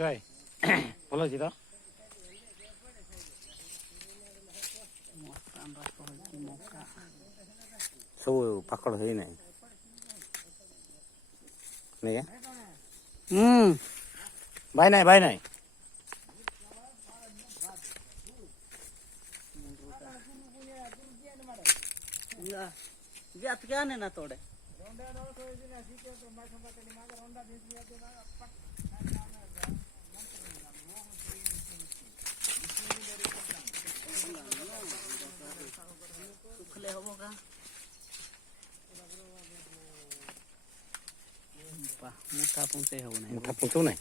काय ଭଲ ଅଛି ତ ସବୁ ପାକଳ ହେଇନାହିଁ ଭାଇ ନାହିଁ ଭାଇ ନାହିଁ क्या ना तोड़े सुखले हो का मुठा पुंते हो नहीं मुठा पुंतो नाही